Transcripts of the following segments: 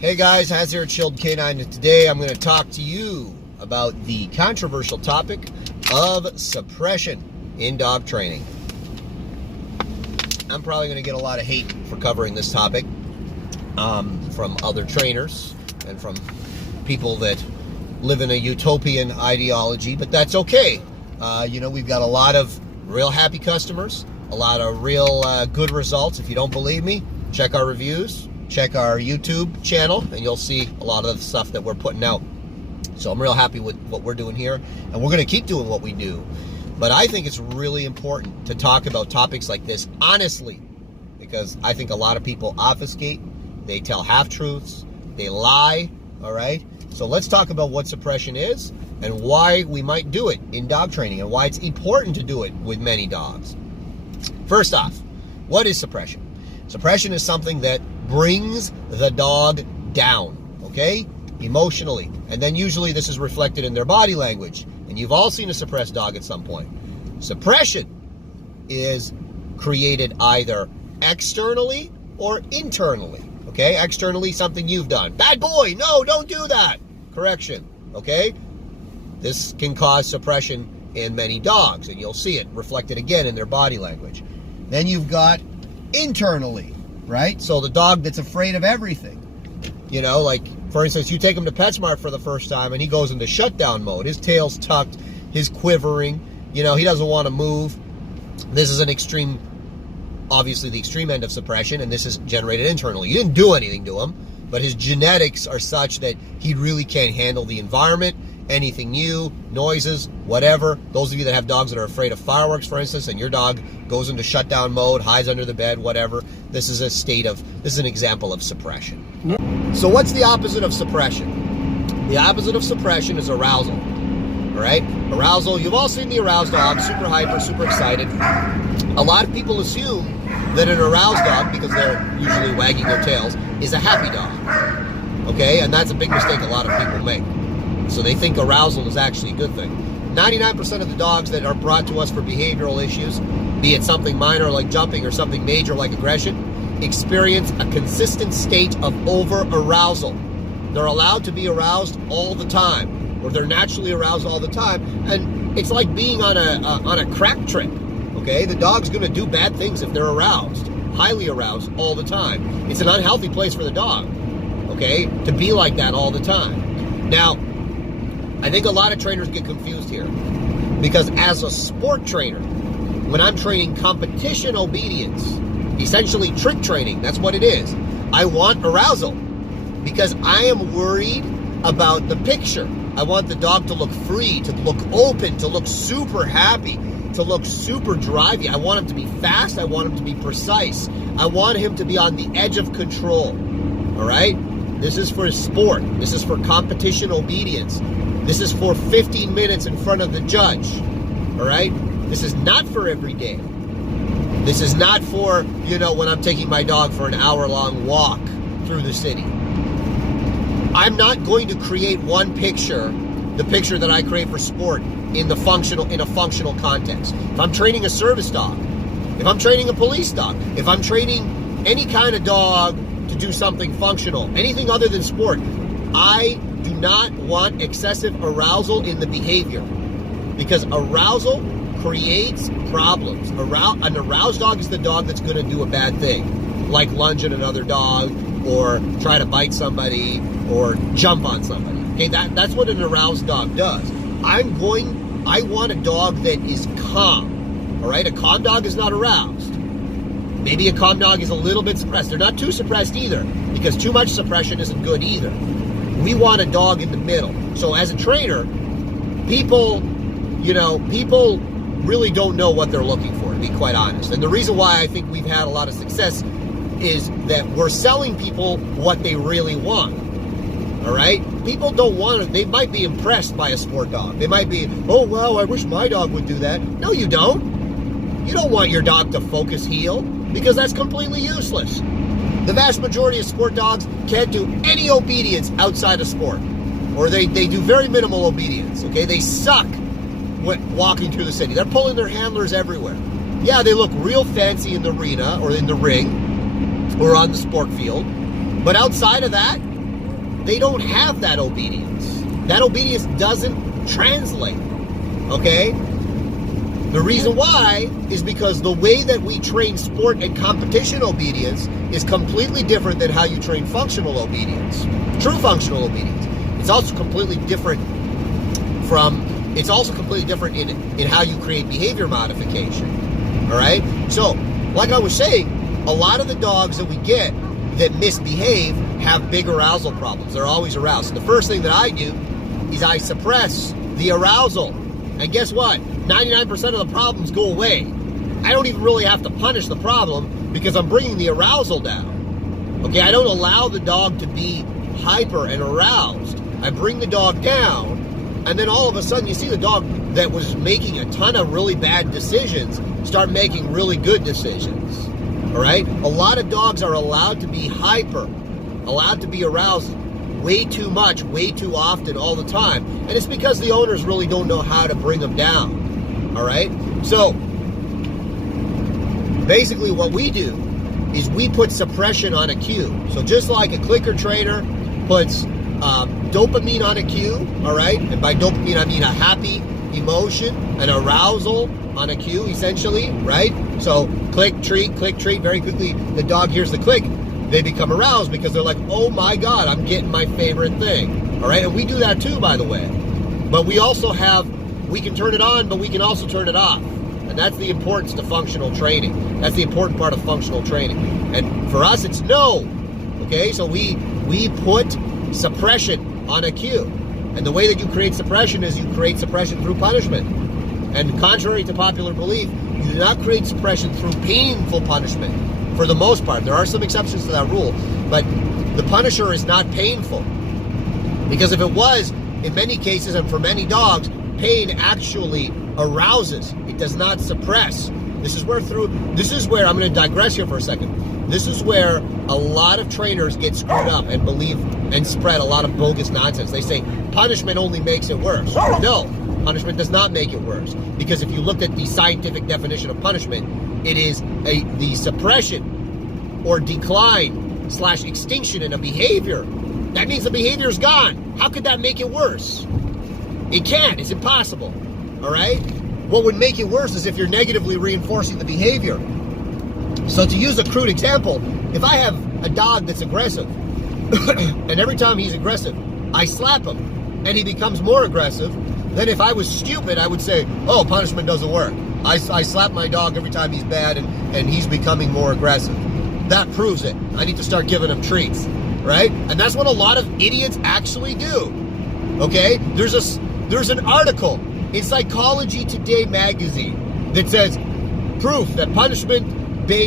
Hey guys, Haz here at Chilled Canine, and today I'm going to talk to you about the controversial topic of suppression in dog training. I'm probably going to get a lot of hate for covering this topic from other trainers and from people that live in a utopian ideology, but that's okay. We've got a lot of real happy customers, a lot of real good results. If you don't believe me, check our reviews. Check our YouTube channel and you'll see a lot of the stuff that we're putting out. So I'm real happy with what we're doing here, and we're going to keep doing what we do. But I think it's really important to talk about topics like this honestly, because I think a lot of people obfuscate, they tell half-truths, they lie, all right? So let's talk about what suppression is and why we might do it in dog training and why it's important to do it with many dogs. First off, what is suppression? Suppression is something that brings the dog down, okay? Emotionally. And then usually this is reflected in their body language. And you've all seen a suppressed dog at some point. Suppression is created either externally or internally, okay? Externally, something you've done. Bad boy, no, don't do that. Correction, okay? This can cause suppression in many dogs, and you'll see it reflected again in their body language. Then you've got internally, right? So the dog that's afraid of everything. You know, like, for instance, you take him to PetSmart for the first time and he goes into shutdown mode. His tail's tucked, his quivering, you know, he doesn't want to move. This is an extreme, obviously the extreme end of suppression, and this is generated internally. You didn't do anything to him, but his genetics are such that he really can't handle the environment, anything new, noises, whatever. Those of you that have dogs that are afraid of fireworks, for instance, and your dog goes into shutdown mode, hides under the bed, whatever, this is an example of suppression. So what's the opposite of suppression? The opposite of suppression is arousal, all right? Arousal, you've all seen the aroused dog, super hyper, super excited. A lot of people assume that an aroused dog, because they're usually wagging their tails, is a happy dog, okay? And that's a big mistake a lot of people make. So they think arousal is actually a good thing. 99% of the dogs that are brought to us for behavioral issues, be it something minor like jumping or something major like aggression, experience a consistent state of over-arousal. They're allowed to be aroused all the time, or they're naturally aroused all the time, and it's like being on a crack trip, okay? The dog's gonna do bad things if they're aroused, highly aroused all the time. It's an unhealthy place for the dog, okay, to be like that all the time. Now, I think a lot of trainers get confused here, because as a sport trainer, when I'm training competition obedience, essentially trick training, that's what it is. I want arousal because I am worried about the picture. I want the dog to look free, to look open, to look super happy, to look super drivey. I want him to be fast. I want him to be precise. I want him to be on the edge of control, all right? This is for sport. This is for competition obedience. This is for 15 minutes in front of the judge, all right? This is not for every day. This is not for, when I'm taking my dog for an hour-long walk through the city. I'm not going to create one picture, the picture that I create for sport, in a functional context. If I'm training a service dog, if I'm training a police dog, if I'm training any kind of dog to do something functional, anything other than sport, I do not want excessive arousal in the behavior, because arousal creates problems. An aroused dog is the dog that's going to do a bad thing, like lunge at another dog, or try to bite somebody, or jump on somebody. Okay, that's what an aroused dog does. I want a dog that is calm. All right, a calm dog is not aroused. Maybe a calm dog is a little bit suppressed. They're not too suppressed either, because too much suppression isn't good either. We want a dog in the middle. So as a trainer, people really don't know what they're looking for, to be quite honest. And the reason why I think we've had a lot of success is that we're selling people what they really want, all right? People don't want it. They might be impressed by a sport dog. They might be, oh, wow, I wish my dog would do that. No, you don't. You don't want your dog to focus heel, because that's completely useless. The vast majority of sport dogs can't do any obedience outside of sport, or they do very minimal obedience, okay? They suck walking through the city. They're pulling their handlers everywhere. Yeah, they look real fancy in the arena or in the ring or on the sport field, but outside of that, they don't have that obedience. That obedience doesn't translate, okay? The reason why is because the way that we train sport and competition obedience is completely different than how you train functional obedience, true functional obedience. It's also completely different in how you create behavior modification, all right? So, like I was saying, a lot of the dogs that we get that misbehave have big arousal problems. They're always aroused. So the first thing that I do is I suppress the arousal. And guess what? 99% of the problems go away. I don't even really have to punish the problem because I'm bringing the arousal down. Okay, I don't allow the dog to be hyper and aroused. I bring the dog down, and then all of a sudden you see the dog that was making a ton of really bad decisions start making really good decisions. All right? A lot of dogs are allowed to be hyper, allowed to be aroused way too much, way too often, all the time. And it's because the owners really don't know how to bring them down. All right? So, basically what we do is we put suppression on a cue. So just like a clicker trainer puts dopamine on a cue, all right? And by dopamine, I mean a happy emotion, an arousal on a cue, essentially, right? So click, treat, very quickly the dog hears the click, they become aroused because they're like, oh my God, I'm getting my favorite thing, all right? And we do that too, by the way. But we also we can turn it on, but we can also turn it off. And that's the importance to functional training. That's the important part of functional training. And for us, it's no, okay? So we put suppression on a cue. And the way that you create suppression is you create suppression through punishment. And contrary to popular belief, you do not create suppression through painful punishment. For the most part, there are some exceptions to that rule, but the punisher is not painful. Because if it was, in many cases and for many dogs, pain actually arouses. It does not suppress. This is where I'm going to digress here for a second. This is where a lot of trainers get screwed up and believe and spread a lot of bogus nonsense. They say punishment only makes it worse. No, punishment does not make it worse. Because if you looked at the scientific definition of punishment, it is the suppression or decline / extinction in a behavior. That means the behavior is gone. How could that make it worse? It can't. It's impossible. All right? What would make it worse is if you're negatively reinforcing the behavior. So to use a crude example, if I have a dog that's aggressive, and every time he's aggressive, I slap him, and he becomes more aggressive, then if I was stupid, I would say, oh, punishment doesn't work. I slap my dog every time he's bad, and he's becoming more aggressive. That proves it. I need to start giving him treats, right? And that's what a lot of idiots actually do, okay? There's an article in Psychology Today magazine that says proof that punishment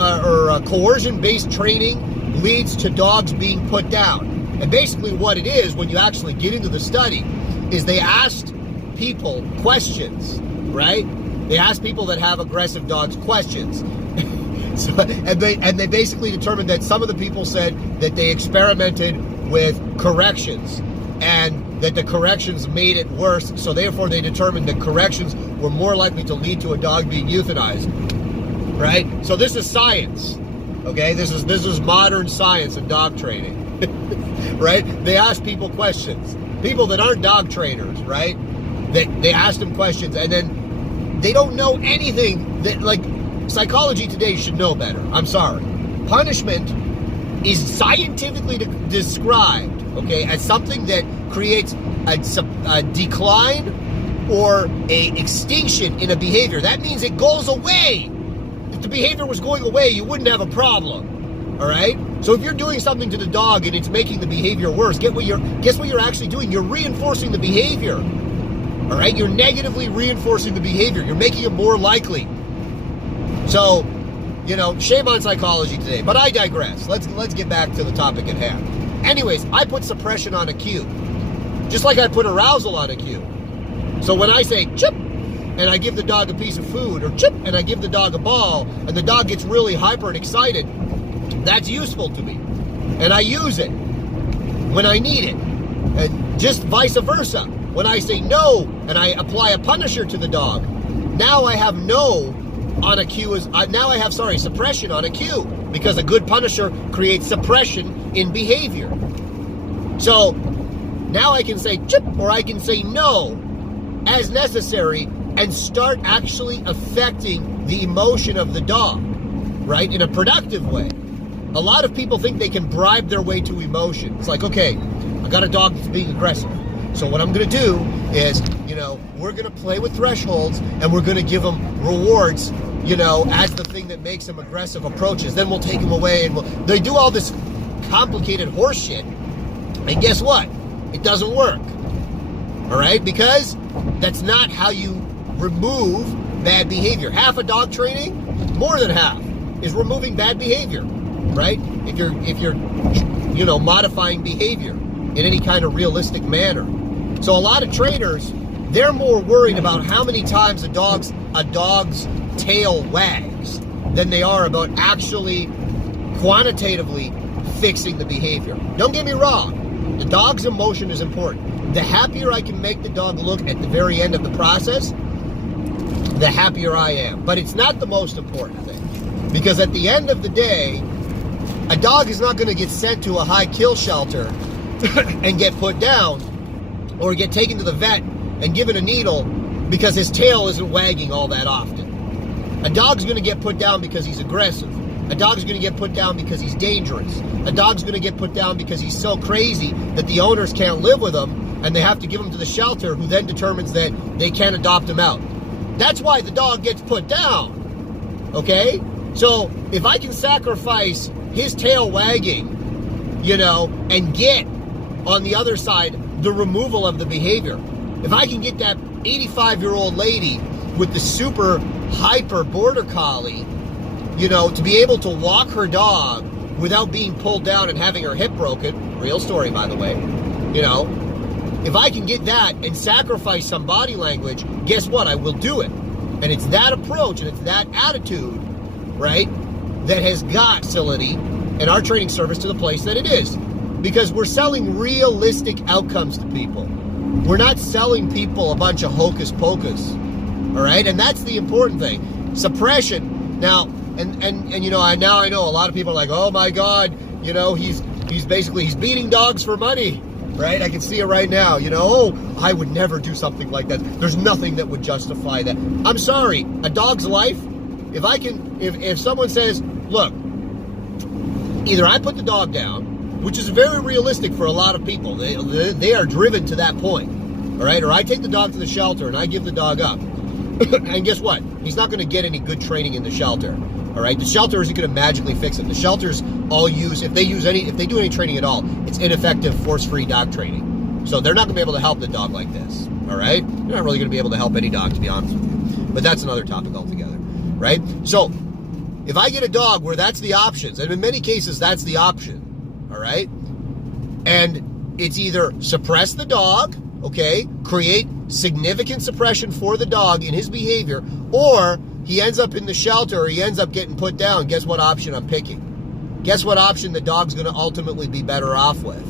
or coercion-based training leads to dogs being put down. And basically what it is, when you actually get into the study, is they asked people questions, right? They asked people that have aggressive dogs questions. and they basically determined that some of the people said that they experimented with corrections and that the corrections made it worse, so therefore they determined that corrections were more likely to lead to a dog being euthanized. Right? So this is science. Okay? This is modern science and dog training. Right? They ask people questions. People that aren't dog trainers, right? They ask them questions, and then they don't know anything that, like, Psychology Today should know better. I'm sorry. Punishment is scientifically described, okay, as something that creates a decline or a extinction in a behavior. That means it goes away. If the behavior was going away, you wouldn't have a problem. All right? So if you're doing something to the dog and it's making the behavior worse, guess what you're actually doing? You're reinforcing the behavior. All right? You're negatively reinforcing the behavior. You're making it more likely. So, shame on Psychology Today. But I digress. Let's get back to the topic at hand. Anyways, I put suppression on a cue, just like I put arousal on a cue. So when I say chip, and I give the dog a piece of food, or chip, and I give the dog a ball, and the dog gets really hyper and excited, that's useful to me. And I use it when I need it. And just vice versa. When I say no, and I apply a punisher to the dog, now I have no on a cue suppression on a cue, because a good punisher creates suppression in behavior. So now I can say chip or I can say no as necessary and start actually affecting the emotion of the dog, right? In a productive way. A lot of people think they can bribe their way to emotion. It's like, okay, I got a dog that's being aggressive. So what I'm going to do is, we're going to play with thresholds and we're going to give them rewards, as the thing that makes them aggressive approaches. Then we'll take them away and they do all this complicated horse shit. And guess what? It doesn't work. All right? Because that's not how you remove bad behavior. Half of dog training, more than half, is removing bad behavior, right? If you're modifying behavior in any kind of realistic manner. So a lot of trainers, they're more worried about how many times a dog's tail wags than they are about actually quantitatively fixing the behavior. Don't get me wrong. The dog's emotion is important. The happier I can make the dog look at the very end of the process, the happier I am. But it's not the most important thing. Because at the end of the day, a dog is not going to get sent to a high kill shelter and get put down or get taken to the vet and given a needle because his tail isn't wagging all that often. A dog's going to get put down because he's aggressive. A dog's going to get put down because he's dangerous. A dog's going to get put down because he's so crazy that the owners can't live with him and they have to give him to the shelter, who then determines that they can't adopt him out. That's why the dog gets put down. Okay? So if I can sacrifice his tail wagging, and get on the other side the removal of the behavior. If I can get that 85-year-old lady with the super hyper border collie, to be able to walk her dog without being pulled down and having her hip broken, real story by the way, if I can get that and sacrifice some body language, guess what? I will do it. And it's that approach and it's that attitude, right, that has got facility and our training service to the place that it is. Because we're selling realistic outcomes to people. We're not selling people a bunch of hocus pocus. All right? And that's the important thing. Suppression. Now, and now I know a lot of people are like, oh my God, he's beating dogs for money. Right? I can see it right now. I would never do something like that. There's nothing that would justify that. I'm sorry. A dog's life, if someone says, look, either I put the dog down, which is very realistic for a lot of people. They are driven to that point, all right? Or I take the dog to the shelter and I give the dog up. And guess what? He's not going to get any good training in the shelter, all right? The shelter isn't going to magically fix it. The shelters all if they do any training at all, it's ineffective force-free dog training. So they're not going to be able to help the dog like this, all right? They're not really going to be able to help any dog, to be honest with you. But that's another topic altogether, right? So if I get a dog where that's the options, and in many cases that's the option, all right? And it's either suppress the dog, okay, create significant suppression for the dog in his behavior, or he ends up in the shelter or he ends up getting put down. Guess what option I'm picking? Guess what option the dog's going to ultimately be better off with?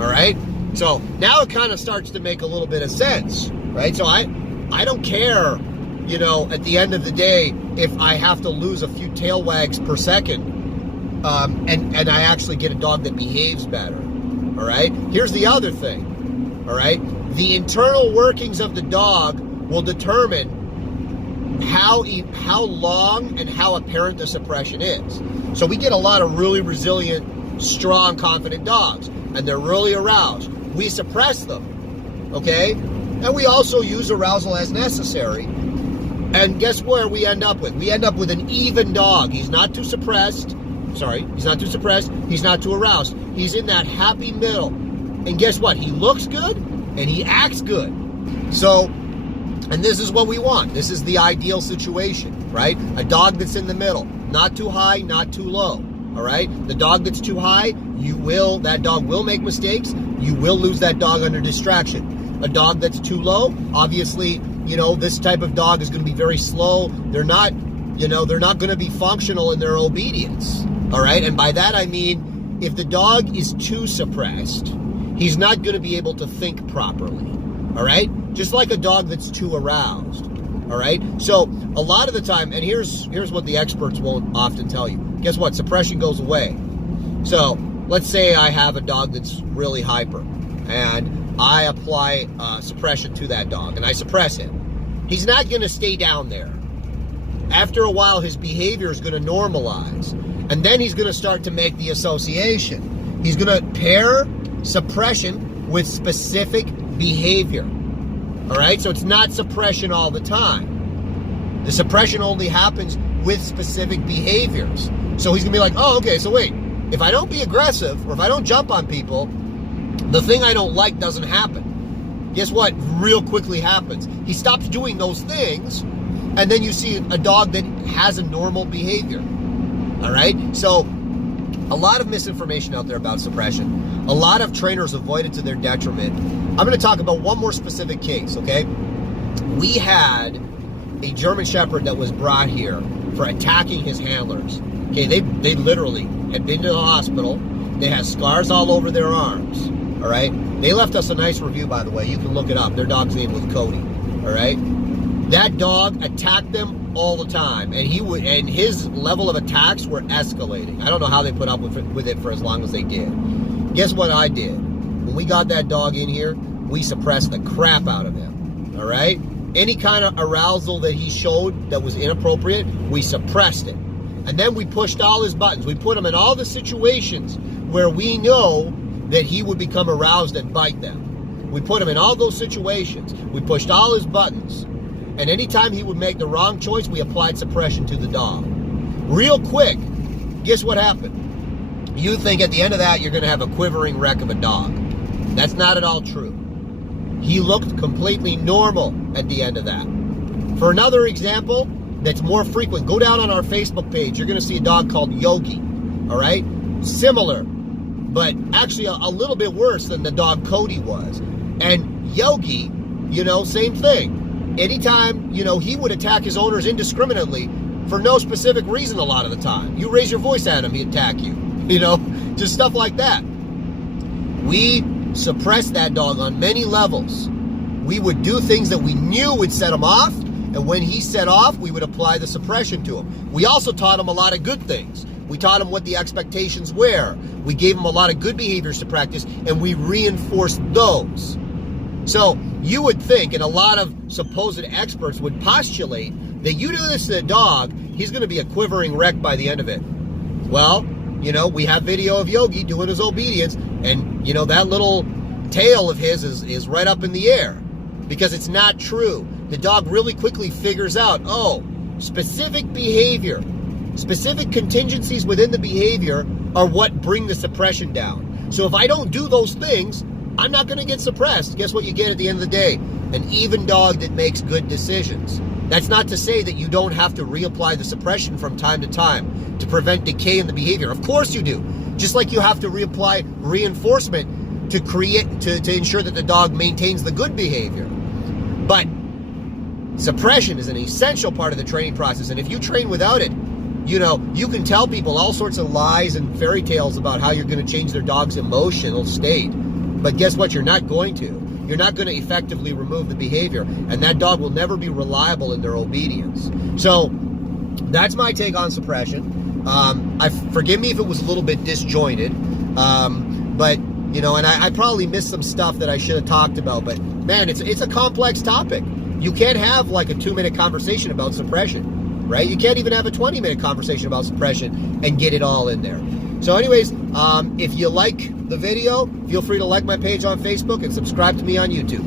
All right? So now it kind of starts to make a little bit of sense, right? So I don't care, at the end of the day, if I have to lose a few tail wags per second, and I actually get a dog that behaves better, all right? Here's the other thing, all right? The internal workings of the dog will determine how long and how apparent the suppression is. So we get a lot of really resilient, strong, confident dogs, and they're really aroused. We suppress them, okay? And we also use arousal as necessary. And guess where we end up with? We end up with an even dog. He's not too suppressed. He's not too suppressed. He's not too aroused. He's in that happy middle. And guess what? He looks good and he acts good. So, and this is what we want. This is the ideal situation, right? A dog that's in the middle. Not too high, not too low. All right? The dog that's too high, that dog will make mistakes. You will lose that dog under distraction. A dog that's too low, obviously, this type of dog is going to be very slow. They're not going to be functional in their obedience. All right? And by that, I mean, if the dog is too suppressed, he's not going to be able to think properly. All right? Just like a dog that's too aroused. All right? So a lot of the time, and here's what the experts won't often tell you. Guess what? Suppression goes away. So let's say I have a dog that's really hyper, and I apply suppression to that dog, and I suppress him. He's not going to stay down there. After a while, his behavior is going to normalize, and then he's going to start to make the association. He's going to pair suppression with specific behavior. All right? So it's not suppression all the time. The suppression only happens with specific behaviors. So he's going to be like, oh, okay, so wait. If I don't be aggressive, or if I don't jump on people, the thing I don't like doesn't happen. Guess what? Real quickly happens. He stops doing those things, and then you see a dog that has a normal behavior. All right? So a lot of misinformation out there about suppression. A lot of trainers avoid it to their detriment. I'm going to talk about one more specific case, okay? We had a German Shepherd that was brought here for attacking his handlers. Okay, they literally had been to the hospital. They had scars all over their arms, all right? They left us a nice review, by the way. You can look it up. Their dog's name was Cody, all right? That dog attacked them all the time, and his level of attacks were escalating. I don't know how they put up with it for as long as they did. Guess what I did? When we got that dog in here, we suppressed the crap out of him, all right? Any kind of arousal that he showed that was inappropriate, we suppressed it. And then we pushed all his buttons. We put him in all the situations where we know that he would become aroused and bite them. We put him in all those situations. We pushed all his buttons. And anytime he would make the wrong choice, we applied suppression to the dog. Real quick, guess what happened? You think at the end of that, you're going to have a quivering wreck of a dog. That's not at all true. He looked completely normal at the end of that. For another example that's more frequent, go down on our Facebook page. You're going to see a dog called Yogi, all right? Similar, but actually a little bit worse than the dog Cody was. And Yogi, same thing. Anytime, he would attack his owners indiscriminately for no specific reason a lot of the time. You raise your voice at him, he'd attack you. Just stuff like that. We suppressed that dog on many levels. We would do things that we knew would set him off, and when he set off, we would apply the suppression to him. We also taught him a lot of good things. We taught him what the expectations were. We gave him a lot of good behaviors to practice, and we reinforced those. So you would think, and a lot of supposed experts would postulate, that you do this to a dog, he's going to be a quivering wreck by the end of it. Well, we have video of Yogi doing his obedience, and, that little tail of his is right up in the air, because it's not true. The dog really quickly figures out, specific behavior, specific contingencies within the behavior are what bring the suppression down. So if I don't do those things, I'm not going to get suppressed. Guess what you get at the end of the day? An even dog that makes good decisions. That's not to say that you don't have to reapply the suppression from time to time to prevent decay in the behavior. Of course you do. Just like you have to reapply reinforcement to ensure that the dog maintains the good behavior. But suppression is an essential part of the training process, and if you train without it, you can tell people all sorts of lies and fairy tales about how you're going to change their dog's emotional state. But guess what? You're not going to. You're not going to effectively remove the behavior, and that dog will never be reliable in their obedience. So that's my take on suppression. Forgive me if it was a little bit disjointed, but and I probably missed some stuff that I should have talked about. But man, it's a complex topic. You can't have like a 2-minute conversation about suppression, right? You can't even have a 20-minute conversation about suppression and get it all in there. So anyways, if you like the video, feel free to like my page on Facebook and subscribe to me on YouTube.